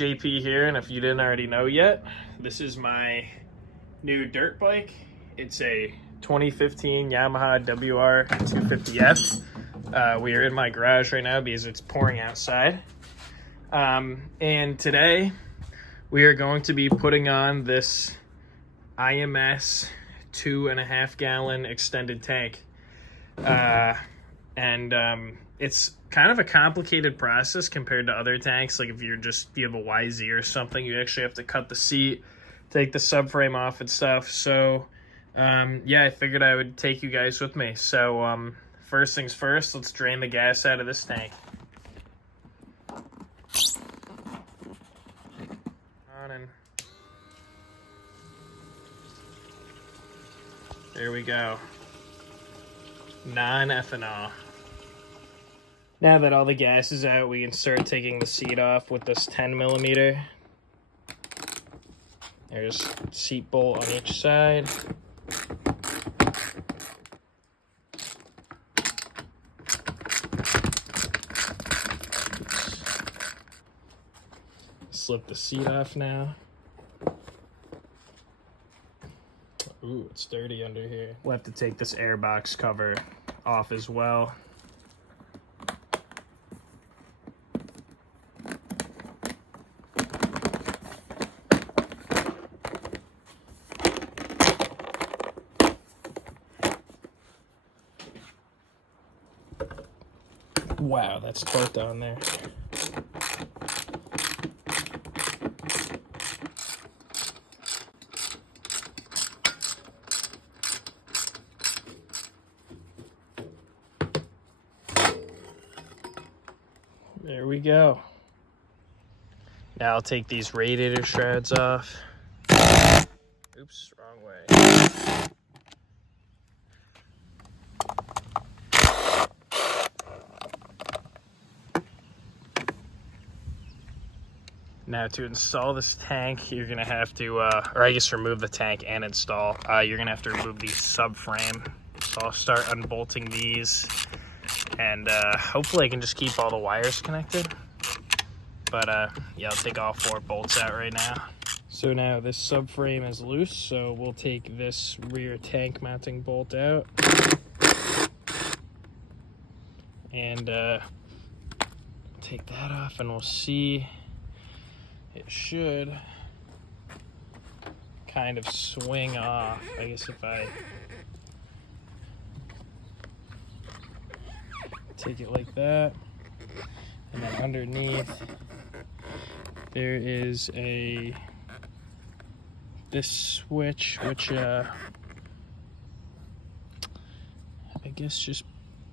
JP here, and if you didn't already know yet, this is my new dirt bike. It's a 2015 Yamaha WR250F. We are in my garage right now because it's pouring outside. And today we are going to be putting on this IMS 2.5 gallon extended tank. It's kind of a complicated process compared to other tanks. Like if you have a YZ or something, you actually have to cut the seat, take the subframe off and stuff. So yeah, I figured I would take you guys with me. So first things first, let's drain the gas out of this tank. There we go. Non-ethanol. Now that all the gas is out, we can start taking the seat off with this 10mm. There's seat bolt on each side. Slip the seat off now. Ooh, it's dirty under here. We'll have to take this airbox cover off as well. Wow, that's torqued on there. There we go. Now I'll take these radiator shrouds off. Oops, wrong way. Now to install this tank, you're gonna have to, or I guess remove the tank and install. You're gonna have to remove the subframe. So I'll start unbolting these. And hopefully I can just keep all the wires connected. But yeah, I'll take all 4 bolts out right now. So now this subframe is loose, so we'll take this rear tank mounting bolt out. And take that off and we'll see. It should kind of swing off. I guess if I take it like that, and then underneath there is this switch, which I guess just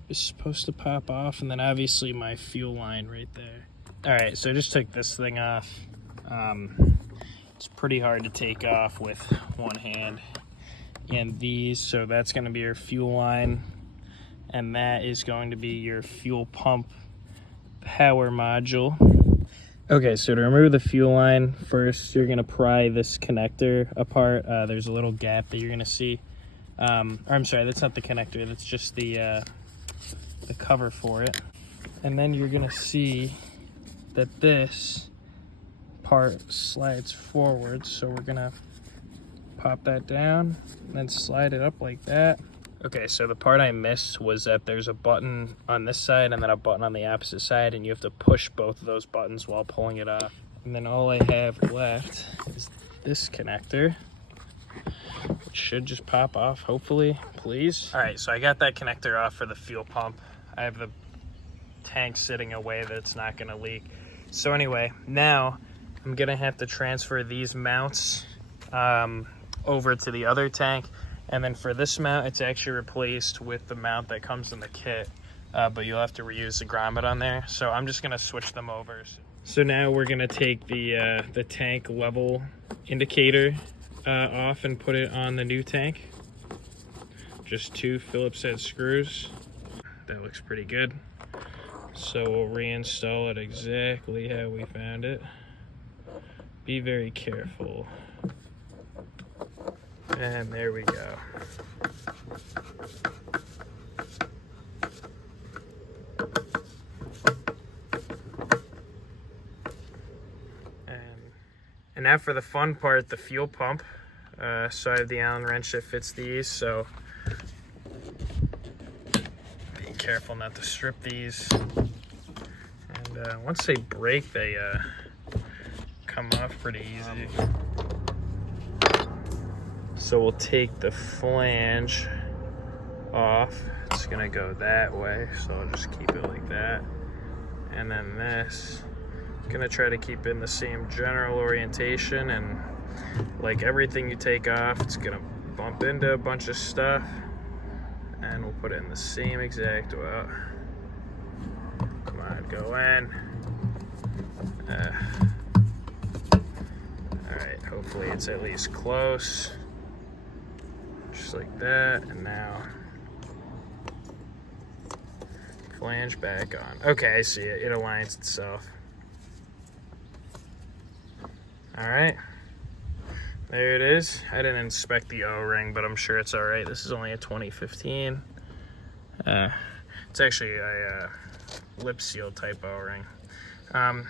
is supposed to pop off, and then obviously my fuel line right there. All right, so I just took this thing off. It's pretty hard to take off with one hand. And these, so that's going to be your fuel line. And that is going to be your fuel pump power module. Okay, so to remove the fuel line, first you're going to pry this connector apart. There's a little gap that you're going to see. Or I'm sorry, that's not the connector. That's just the cover for it. And then you're going to see that this part slides forward. So we're going to pop that down and then slide it up like that. Okay, so the part I missed was that there's a button on this side and then a button on the opposite side, and you have to push both of those buttons while pulling it off. And then all I have left is this connector, which should just pop off, hopefully, please. All right, so I got that connector off for the fuel pump. I have the tank sitting away that it's not gonna leak. So anyway, now I'm gonna have to transfer these mounts over to the other tank. And then for this mount, it's actually replaced with the mount that comes in the kit, but you'll have to reuse the grommet on there. So I'm just gonna switch them over. So now we're gonna take the tank level indicator off and put it on the new tank. Just 2 Phillips head screws. That looks pretty good. So we'll reinstall it exactly how we found it. Be very careful. And there we go. And now for the fun part, the fuel pump. So I have the Allen wrench that fits these, so be careful not to strip these. And once they break, they come off pretty easy. So we'll take the flange off. It's gonna go that way, so I'll just keep it like that. And then this, gonna try to keep in the same general orientation, and like everything you take off, it's gonna bump into a bunch of stuff, and we'll put it in the same exact way. Come on, go in. Alright, hopefully it's at least close. Just like that, and now flange back on. Okay, I see it. It aligns itself. Alright. There it is. I didn't inspect the O-ring, but I'm sure it's alright. This is only a 2015. It's actually a lip seal type O-ring.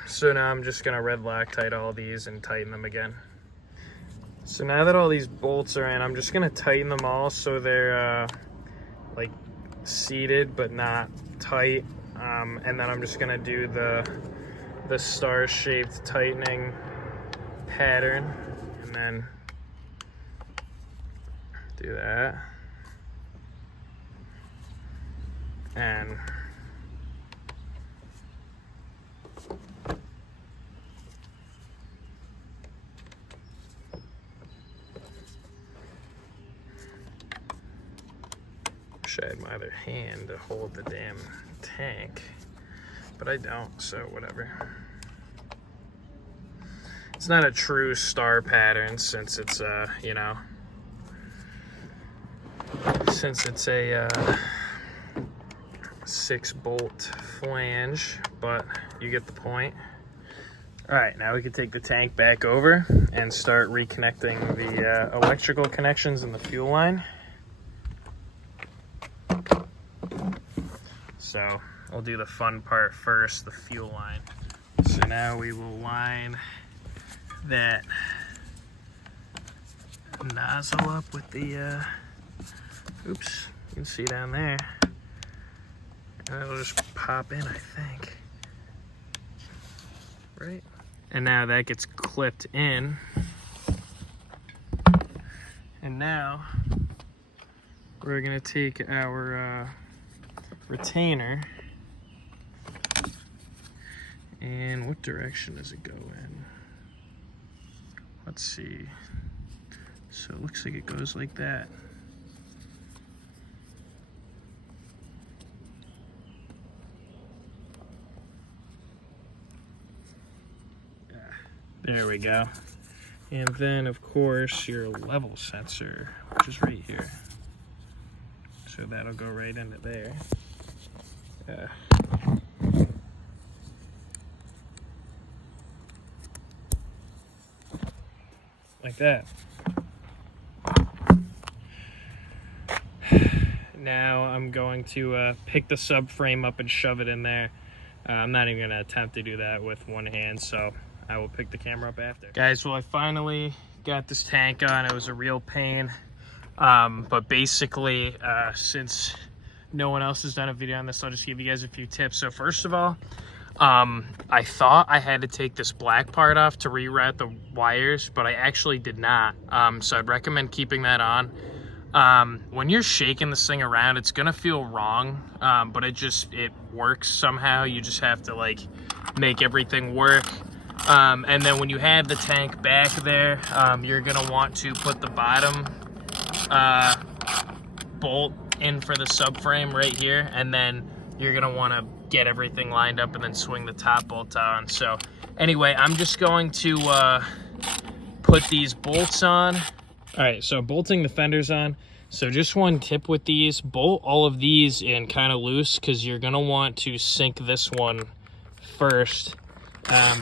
So now I'm just gonna red Loctite all these and tighten them again. So now that all these bolts are in, I'm just gonna tighten them all so they're like seated but not tight. And then I'm just gonna do the star-shaped tightening pattern, and then do that. And wish I had my other hand to hold the damn tank, but I don't, so whatever. It's not a true star pattern since it's you know, since it's a 6-bolt flange, but you get the point. All right, now we can take the tank back over and start reconnecting the electrical connections in the fuel line. So we'll do the fun part first, the fuel line. So now we will line that nozzle up with the, oops, you can see down there. And it'll just pop in, I think. Right? And now that gets clipped in. And now we're gonna take our retainer, and what direction does it go in? Let's see. So it looks like it goes like that. There we go. And then of course your level sensor, which is right here. So that'll go right into there. Like that. Now I'm going to pick the subframe up and shove it in there. I'm not even gonna attempt to do that with one hand, so I will pick the camera up after. Guys, well, I finally got this tank on. It was a real pain. But basically, since no one else has done a video on this, I'll just give you guys a few tips. So first of all, I thought I had to take this black part off to reroute the wires, but I actually did not. So I'd recommend keeping that on. When you're shaking this thing around, it's gonna feel wrong, but it works somehow. You just have to like make everything work. And then when you have the tank back there, you're gonna want to put the bottom bolt in for the subframe right here, and then you're gonna want to get everything lined up and then swing the top bolt on. So anyway, I'm just going to put these bolts on. All right, so bolting the fenders on. So just one tip with these, bolt all of these in kind of loose, because you're gonna want to sink this one first,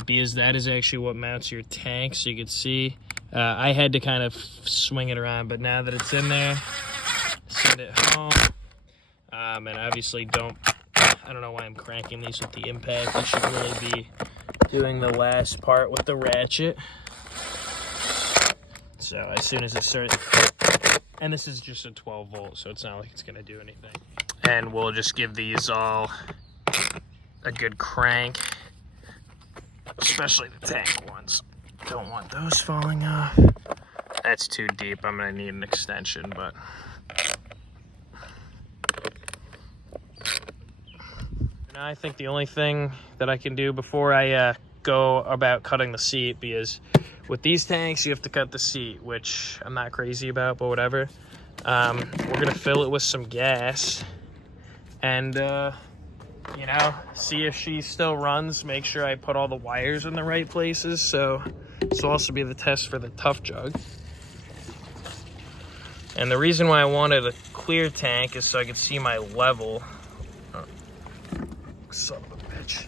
because that is actually what mounts your tank. So you can see I had to kind of swing it around, but now that it's in there, send it home. And obviously I don't know why I'm cranking these with the impact. I should really be doing the last part with the ratchet. So as soon as it starts, and this is just a 12 volt, so it's not like it's gonna do anything. And we'll just give these all a good crank, especially the tank ones. Don't want those falling off. That's too deep. I'm gonna need an extension, but now I think the only thing that I can do before I go about cutting the seat, because with these tanks you have to cut the seat, which I'm not crazy about, but whatever. We're gonna fill it with some gas and you know, see if she still runs, make sure I put all the wires in the right places. So this will also be the test for the tough jug. And the reason why I wanted a clear tank is so I could see my level. Oh, son of a bitch.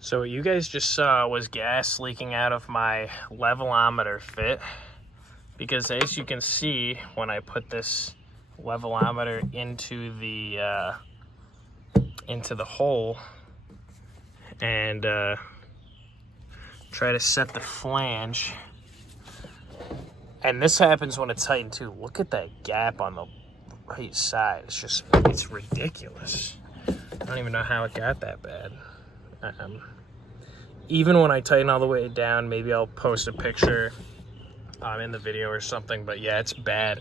So what you guys just saw was gas leaking out of my levelometer fit, because as you can see, when I put this levelometer into the hole and try to set the flange, and this happens when it's tightened too. Look at that gap on the right side. It's ridiculous. I don't even know how it got that bad. Even when I tighten all the way down, maybe I'll post a picture in the video or something, but yeah, it's bad.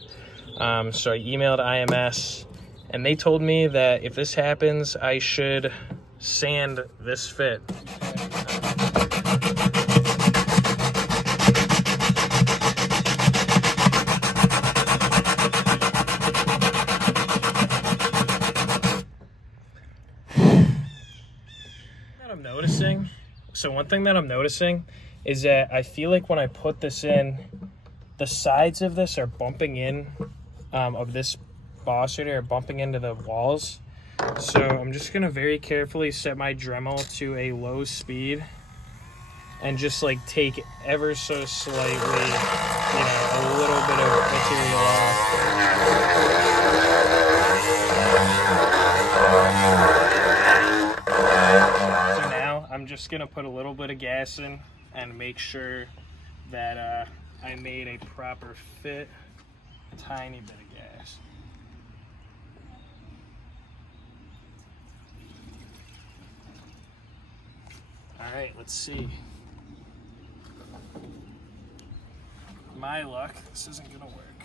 So I emailed IMS, and they told me that if this happens, I should sand this fit. One thing that I'm noticing is that I feel like when I put this in, the sides of this are bumping in, of this boss unit are bumping into the walls. So I'm just gonna very carefully set my Dremel to a low speed and just like take ever so slightly, you know, a little bit of material off. I'm just gonna put a little bit of gas in and make sure that I made a proper fit. Tiny bit of gas. All right, let's see. My luck, this isn't gonna work.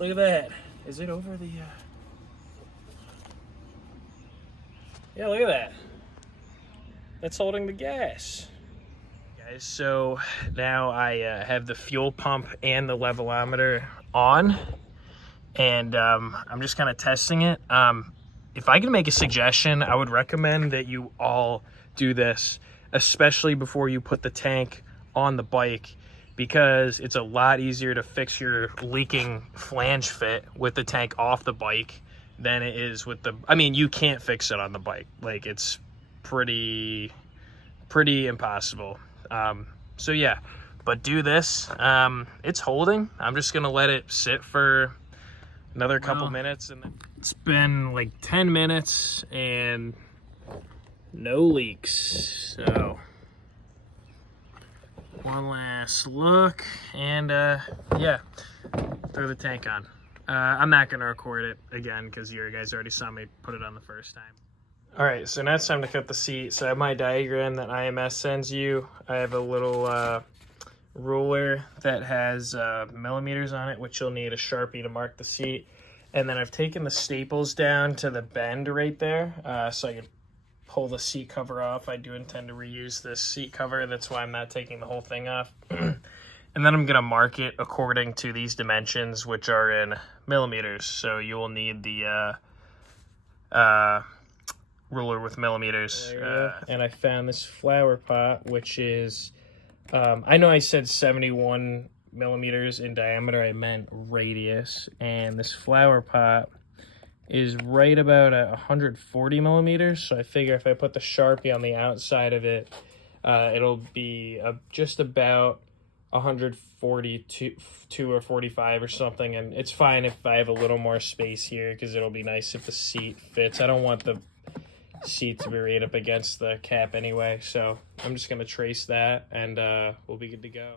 Look at that. Is it over the... Yeah, look at that. That's holding the gas. Guys, so now I have the fuel pump and the levelometer on, and I'm just kind of testing it. If I can make a suggestion, I would recommend that you all do this, especially before you put the tank on the bike, because it's a lot easier to fix your leaking flange fit with the tank off the bike than it is with the, I mean, you can't fix it on the bike. Like, it's pretty impossible. So yeah, but do this. It's holding. I'm just gonna let it sit for another couple minutes, and then it's been like 10 minutes and no leaks. So one last look, and yeah, throw the tank on. I'm not gonna record it again because you guys already saw me put it on the first time. All right, so now it's time to cut the seat. So I have my diagram that IMS sends you. I have a little ruler that has millimeters on it, which you'll need a Sharpie to mark the seat. And then I've taken the staples down to the bend right there, so I can pull the seat cover off. I do intend to reuse this seat cover. That's why I'm not taking the whole thing off. And then I'm gonna mark it according to these dimensions, which are in millimeters. So you will need the ruler with millimeters. And I found this flower pot, which is, I know I said 71 millimeters in diameter, I meant radius. And this flower pot is right about 140 millimeters. So I figure if I put the Sharpie on the outside of it, it'll be just about 142 or 45 or something, and it's fine if I have a little more space here because it'll be nice if the seat fits. I don't want the seat to be right up against the cap anyway, so I'm just going to trace that, and we'll be good to go.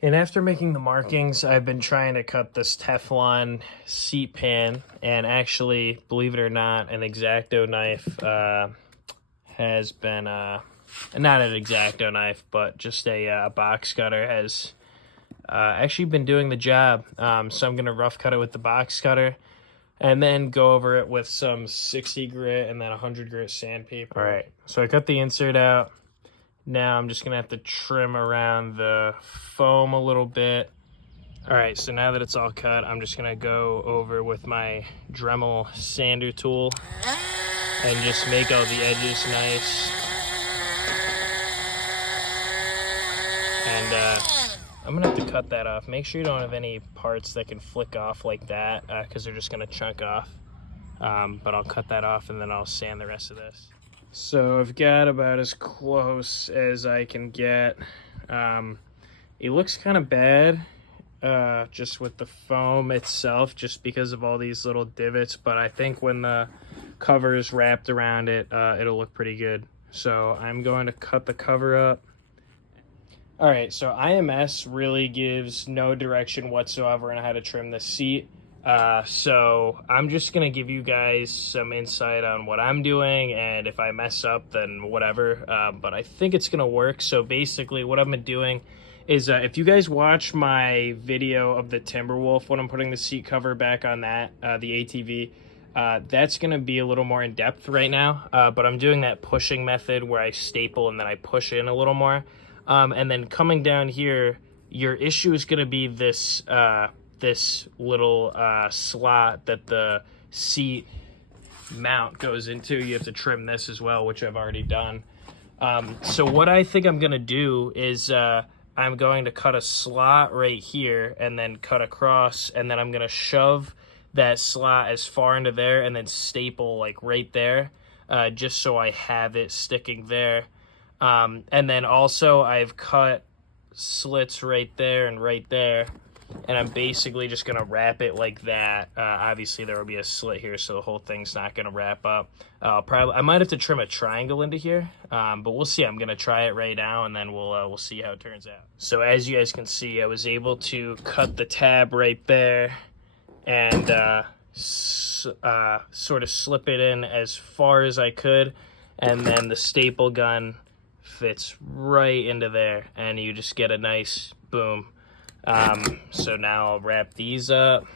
And after making the markings, I've been trying to cut this Teflon seat pan, and actually, believe it or not, an X-Acto knife has been, not an X-Acto knife, but just a box cutter has actually been doing the job. So I'm going to rough cut it with the box cutter, and then go over it with some 60 grit and then 100 grit sandpaper. All right, so I cut the insert out. Now I'm just going to have to trim around the foam a little bit. All right, so now that it's all cut, I'm just going to go over with my Dremel sander tool and just make all the edges nice. And I'm going to have to cut that off. Make sure you don't have any parts that can flick off like that because they're just going to chunk off. But I'll cut that off and then I'll sand the rest of this. So I've got about as close as I can get. It looks kind of bad just with the foam itself, just because of all these little divots, but I think when the cover is wrapped around it, it'll look pretty good. So I'm going to cut the cover up. All right, so IMS really gives no direction whatsoever on how to trim the seat. So I'm just going to give you guys some insight on what I'm doing, and if I mess up, then whatever. But I think it's going to work. So basically what I've been doing is if you guys watch my video of the Timberwolf, when I'm putting the seat cover back on that, the ATV, that's going to be a little more in depth right now. But I'm doing that pushing method where I staple and then I push in a little more. And then coming down here, your issue is going to be this this little slot that the seat mount goes into. You have to trim this as well, which I've already done. So what I think I'm going to do is I'm going to cut a slot right here and then cut across, and then I'm going to shove that slot as far into there and then staple like right there, just so I have it sticking there. And then also I've cut slits right there and right there, and I'm basically just going to wrap it like that. Obviously there will be a slit here, so the whole thing's not going to wrap up. I might have to trim a triangle into here, but we'll see. I'm going to try it right now, and then we'll see how it turns out. So as you guys can see, I was able to cut the tab right there and sort of slip it in as far as I could, and then the staple gun fits right into there, and you just get a nice boom. So now I'll wrap these up.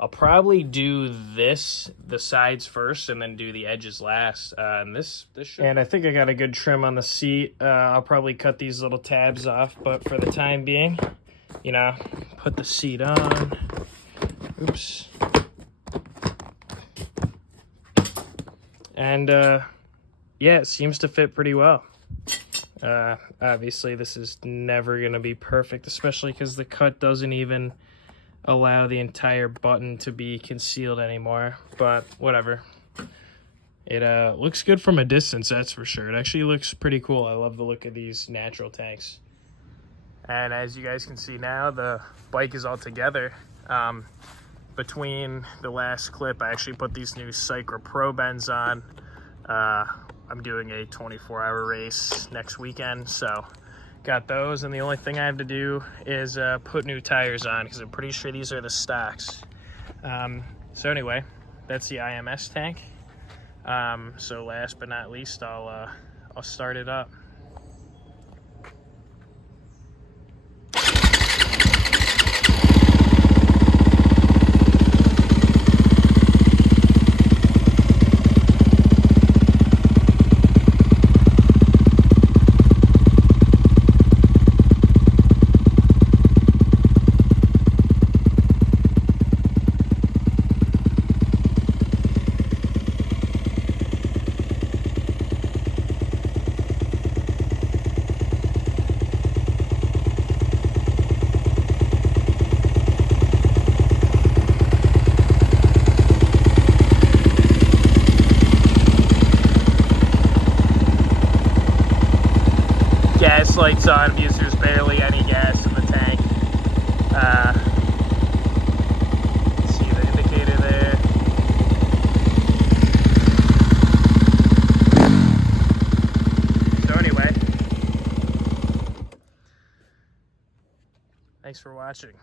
I'll probably do the sides first and then do the edges last. And this should... And I think I got a good trim on the seat. I'll probably cut these little tabs off, but for the time being, you know, put the seat on. Oops. And yeah, it seems to fit pretty well. Obviously this is never going to be perfect, especially because the cut doesn't even allow the entire button to be concealed anymore, but whatever. It looks good from a distance, that's for sure. It actually looks pretty cool. I love the look of these natural tanks. And as you guys can see now, the bike is all together. Between the last clip, I actually put these new Cycra Pro bends on. I'm doing a 24-hour race next weekend, so got those, and the only thing I have to do is put new tires on, because I'm pretty sure these are the stocks. So anyway, that's the IMS tank. So last but not least, I'll start it up. gas lights on because there's barely any gas in the tank. See the indicator there. So anyway, thanks for watching.